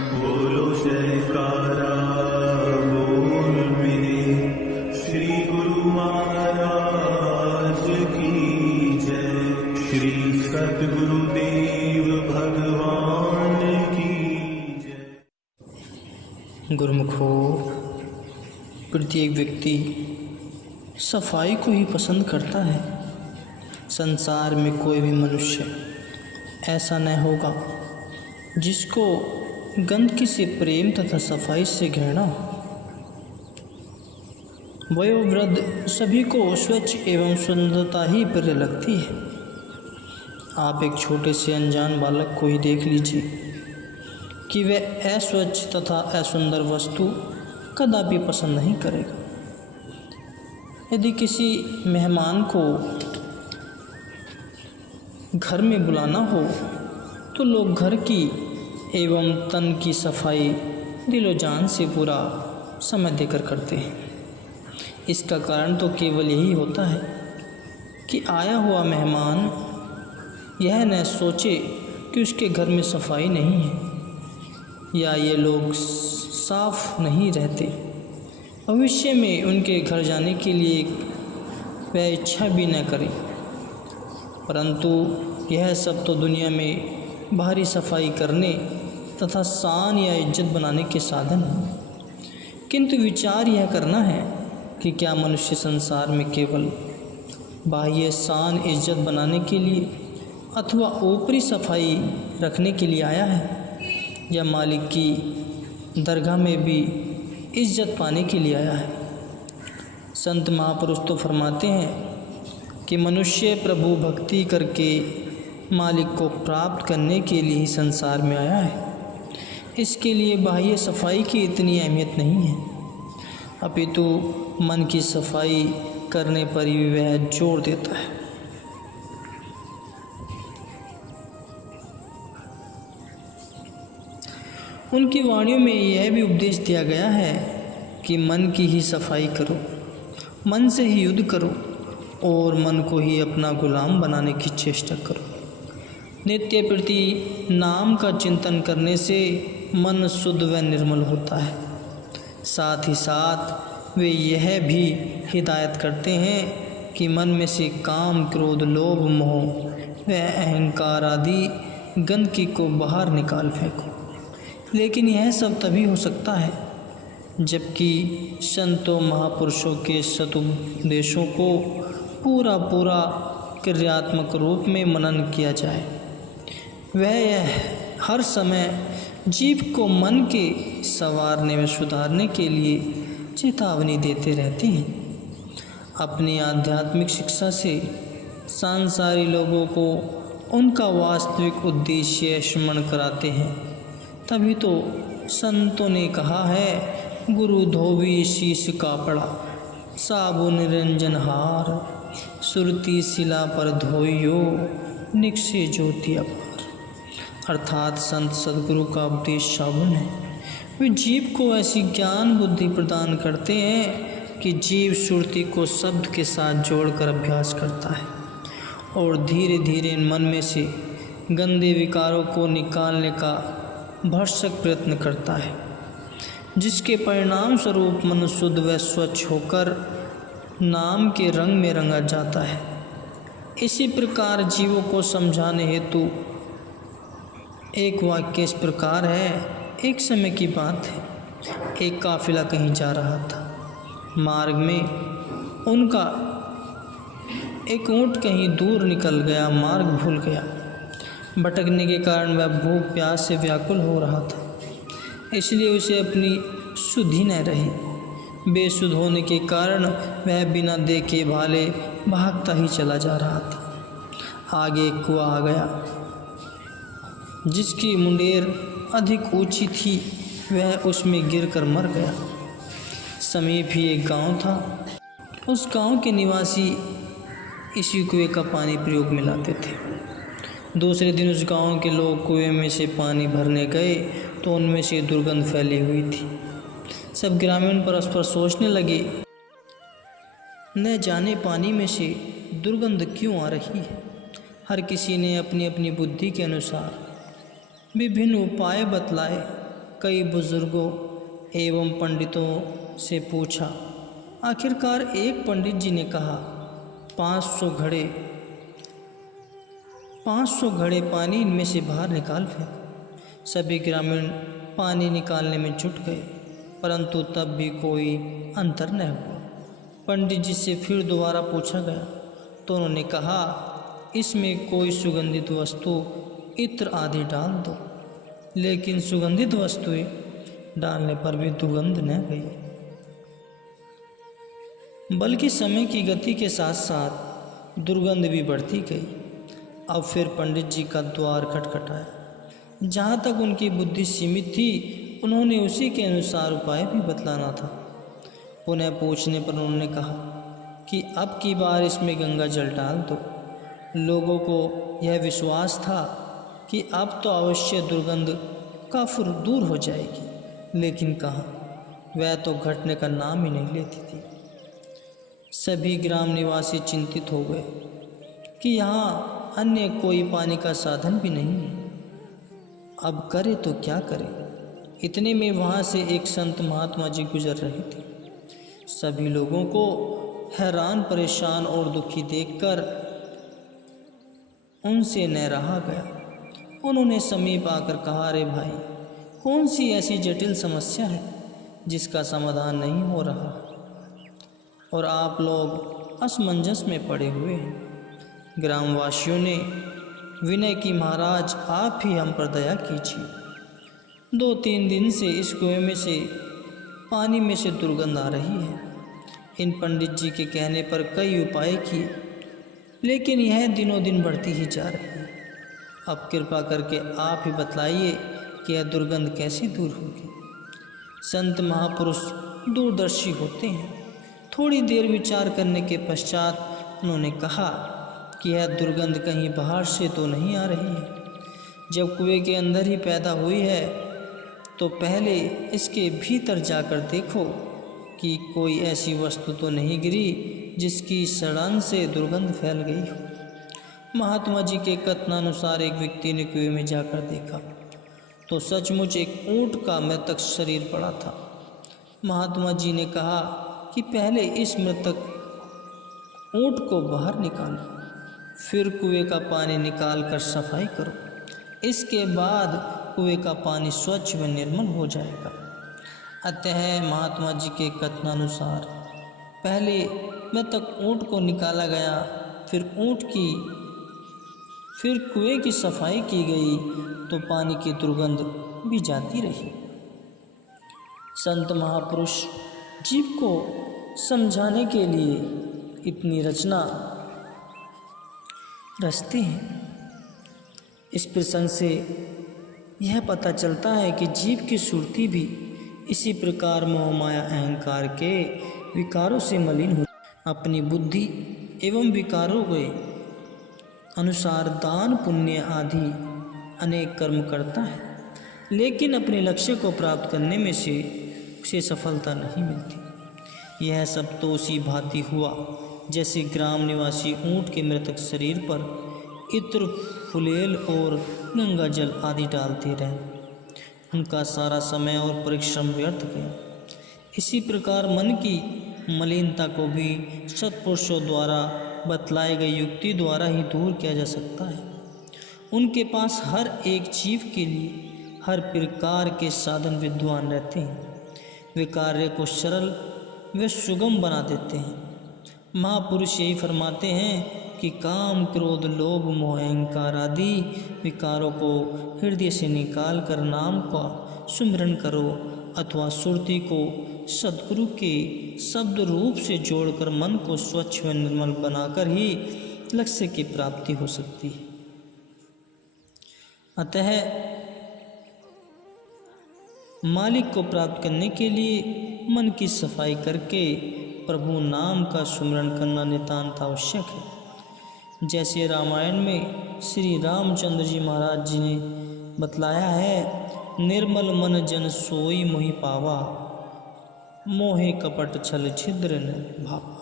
बोलो जयकारा बोल मेरे श्री गुरु महाराज की जय। श्री सद्गुरुदेव भगवान की जय। गुरुमुखो, प्रत्येक व्यक्ति सफाई को ही पसंद करता है। संसार में कोई भी मनुष्य ऐसा न होगा जिसको गंदगी से प्रेम तथा सफाई से घृणा हो। वयोवृद्ध सभी को स्वच्छ एवं सुंदरता ही प्रिय लगती है। आप एक छोटे से अनजान बालक को ही देख लीजिए कि वह अस्वच्छ तथा असुंदर वस्तु कदापि पसंद नहीं करेगा। यदि किसी मेहमान को घर में बुलाना हो तो लोग घर की एवं तन की सफाई दिलो जान से पूरा समय देकर करते हैं। इसका कारण तो केवल यही होता है कि आया हुआ मेहमान यह न सोचे कि उसके घर में सफाई नहीं है या ये लोग साफ नहीं रहते। भविष्य में उनके घर जाने के लिए वह इच्छा भी न करे। परंतु यह सब तो दुनिया में बाहरी सफाई करने तथा शान या इज्जत बनाने के साधन हैं। किंतु विचार यह करना है कि क्या मनुष्य संसार में केवल बाह्य शान इज्जत बनाने के लिए अथवा ऊपरी सफाई रखने के लिए आया है या मालिक की दरगाह में भी इज्जत पाने के लिए आया है। संत महापुरुष तो फरमाते हैं कि मनुष्य प्रभु भक्ति करके मालिक को प्राप्त करने के लिए ही संसार में आया है। इसके लिए बाह्य सफाई की इतनी अहमियत नहीं है, अपितु मन की सफाई करने पर ही वह जोर देता है। उनकी वाणियों में यह भी उपदेश दिया गया है कि मन की ही सफाई करो, मन से ही युद्ध करो और मन को ही अपना गुलाम बनाने की चेष्टा करो। नित्य प्रति नाम का चिंतन करने से मन शुद्ध व निर्मल होता है। साथ ही साथ वे यह भी हिदायत करते हैं कि मन में से काम, क्रोध, लोभ, मोह व अहंकार आदि गंदगी को बाहर निकाल फेंको। लेकिन यह सब तभी हो सकता है जबकि संतों महापुरुषों के सदुपदेशों को पूरा क्रियात्मक रूप में मनन किया जाए। वह यह हर समय जीव को मन के संवारने व सुधारने के लिए चेतावनी देते रहते हैं। अपनी आध्यात्मिक शिक्षा से सांसारी लोगों को उनका वास्तविक उद्देश्य स्मरण कराते हैं। तभी तो संतों ने कहा है, गुरु धोवी शीश कापड़ा, साबु निरंजन हार, सुरती शिला पर धोइयो, निक्षे ज्योति अपार। अर्थात संत सदगुरु का उपदेश साबुन है। वे जीव को ऐसी ज्ञान बुद्धि प्रदान करते हैं कि जीव सुरती को शब्द के साथ जोड़कर अभ्यास करता है और धीरे धीरे मन में से गंदे विकारों को निकालने का भरसक प्रयत्न करता है, जिसके परिणाम स्वरूप मन शुद्ध व स्वच्छ होकर नाम के रंग में रंगा जाता है। इसी प्रकार जीवों को समझाने हेतु एक वाक्य इस प्रकार है। एक समय की बात है, एक काफिला कहीं जा रहा था। मार्ग में उनका एक ऊँट कहीं दूर निकल गया, मार्ग भूल गया। भटकने के कारण वह भूख प्यास से व्याकुल हो रहा था, इसलिए उसे अपनी सुधि न रही। बेसुध होने के कारण वह बिना देखे भाले भागता ही चला जा रहा था। आगे एक कुआं आ गया जिसकी मुंडेर अधिक ऊंची थी। वह उसमें गिरकर मर गया। समीप ही एक गांव था। उस गांव के निवासी इसी कुएं का पानी प्रयोग में लाते थे। दूसरे दिन उस गांव के लोग कुएं में से पानी भरने गए तो उनमें से दुर्गंध फैली हुई थी। सब ग्रामीण परस्पर सोचने लगे, न जाने पानी में से दुर्गंध क्यों आ रही है। हर किसी ने अपनी अपनी बुद्धि के अनुसार विभिन्न उपाय बतलाए, कई बुजुर्गों एवं पंडितों से पूछा। आखिरकार एक पंडित जी ने कहा, 500 घड़े पानी इनमें से बाहर निकाल फेंक। सभी ग्रामीण पानी निकालने में जुट गए, परंतु तब भी कोई अंतर न हुआ। पंडित जी से फिर दोबारा पूछा गया तो उन्होंने कहा, इसमें कोई सुगंधित वस्तु, इत्र आदि डाल दो। लेकिन सुगंधित वस्तुएं डालने पर भी दुर्गंध न गई, बल्कि समय की गति के साथ साथ दुर्गंध भी बढ़ती गई। अब फिर पंडित जी का द्वार खटखटाया। जहाँ तक उनकी बुद्धि सीमित थी, उन्होंने उसी के अनुसार उपाय भी बतलाना था। पुनः पूछने पर उन्होंने कहा कि अब की बार इसमें गंगा जल डाल दो। लोगों को यह विश्वास था कि अब तो अवश्य दुर्गंध काफी दूर हो जाएगी, लेकिन कहाँ, वह तो घटने का नाम ही नहीं लेती थी। सभी ग्राम निवासी चिंतित हो गए कि यहाँ अन्य कोई पानी का साधन भी नहीं है, अब करे तो क्या करें। इतने में वहाँ से एक संत महात्मा जी गुजर रहे थे। सभी लोगों को हैरान, परेशान और दुखी देखकर उनसे न रहा गया। उन्होंने समीप आकर कहा, अरे भाई, कौन सी ऐसी जटिल समस्या है जिसका समाधान नहीं हो रहा और आप लोग असमंजस में पड़े हुए हैं। ग्रामवासियों ने विनय की, महाराज आप ही हम पर दया कीजिए। 2-3 दिन से इस कुएं में से पानी में से दुर्गंध आ रही है। इन पंडित जी के कहने पर कई उपाय किए, लेकिन यह दिनों दिन बढ़ती ही जा रही है। अब कृपा करके आप ही बतलाइए कि यह दुर्गंध कैसे दूर होगी। संत महापुरुष दूरदर्शी होते हैं। थोड़ी देर विचार करने के पश्चात उन्होंने कहा कि यह दुर्गंध कहीं बाहर से तो नहीं आ रही है। जब कुएं के अंदर ही पैदा हुई है तो पहले इसके भीतर जाकर देखो कि कोई ऐसी वस्तु तो नहीं गिरी जिसकी सड़न से दुर्गंध फैल गई हो। महात्मा जी के कथनानुसार एक व्यक्ति ने कुएं में जाकर देखा तो सचमुच एक ऊंट का मृतक शरीर पड़ा था। महात्मा जी ने कहा कि पहले इस मृतक ऊंट को बाहर निकालो, फिर कुएं का पानी निकाल कर सफाई करो। इसके बाद कुएं का पानी स्वच्छ व निर्मल हो जाएगा। अतः महात्मा जी के कथनानुसार पहले मृतक ऊंट को निकाला गया, फिर कुएं की सफाई की गई तो पानी की दुर्गंध भी जाती रही। संत महापुरुष जीव को समझाने के लिए इतनी रचना रचते हैं। इस प्रसंग से यह पता चलता है कि जीव की सुरती भी इसी प्रकार मोह माया अहंकार के विकारों से मलिन हो अपनी बुद्धि एवं विकारों के अनुसार दान, पुण्य आदि अनेक कर्म करता है, लेकिन अपने लक्ष्य को प्राप्त करने में से उसे सफलता नहीं मिलती। यह सब तो उसी भांति हुआ जैसे ग्राम निवासी ऊंट के मृतक शरीर पर इत्र, फुलेल और गंगा जल आदि डालते रहे। उनका सारा समय और परिश्रम व्यर्थ गया। इसी प्रकार मन की मलिनता को भी सत्पुरुषों द्वारा बतलाए गई युक्ति द्वारा ही दूर किया जा सकता है। उनके पास हर एक जीव के लिए हर प्रकार के साधन विद्वान रहते हैं। वे कार्य को सरल व सुगम बना देते हैं। महापुरुष यही फरमाते हैं कि काम, क्रोध, लोभ, मोह, अहंकार आदि विकारों को हृदय से निकाल कर नाम का सुमिरन करो अथवा सुरती को सद्गुरु के शब्द रूप से जोड़कर मन को स्वच्छ व निर्मल बनाकर ही लक्ष्य की प्राप्ति हो सकती है। अतः मालिक को प्राप्त करने के लिए मन की सफाई करके प्रभु नाम का सुमिरन करना नितांत आवश्यक है। जैसे रामायण में श्री रामचंद्र जी महाराज जी ने बतलाया है, निर्मल मन जन सोई मोहि पावा, मोहे कपट छल छिद्र न भावा।